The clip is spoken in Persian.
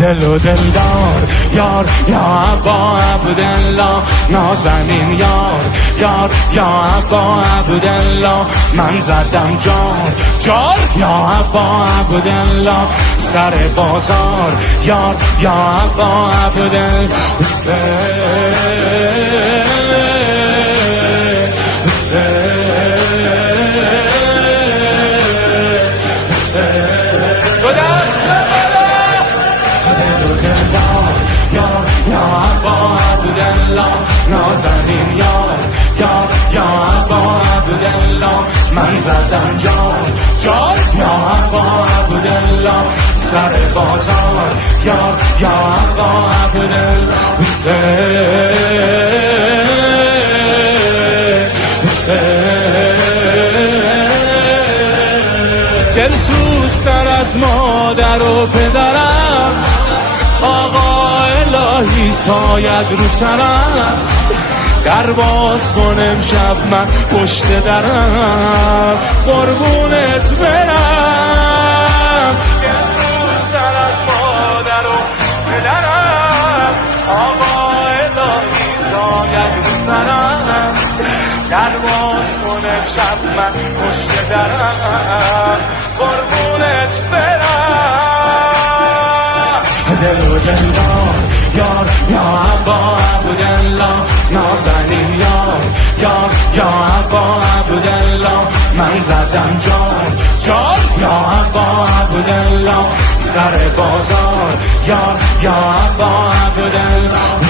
دل و دلدار یار یا ابا عبدالله نازنین یار یار یا ابا عبدالله من زدم جار یا ابا عبدالله سر بازار یار یا ابا عبدالله نازنین یار یار یا ابا عبدالله من زدم جار یا ابا عبدالله سر بازار یار یا ابا عبدالله دلسوزتر از مادر و پدرم آقا الهی ساید رو سرم در باز کن امشب من پشت درم قربونت برم دلسوزتر از مادر و پدرم آقا الهی ساید رو سرم در باز کن امشب من پشت درم قربونت برم دل و دلدار یار یا ابا عبدالله نازنین یار یار یا ابا عبدالله من زدم جار یا ابا عبدالله سر بازار یار یا ابا عبدالله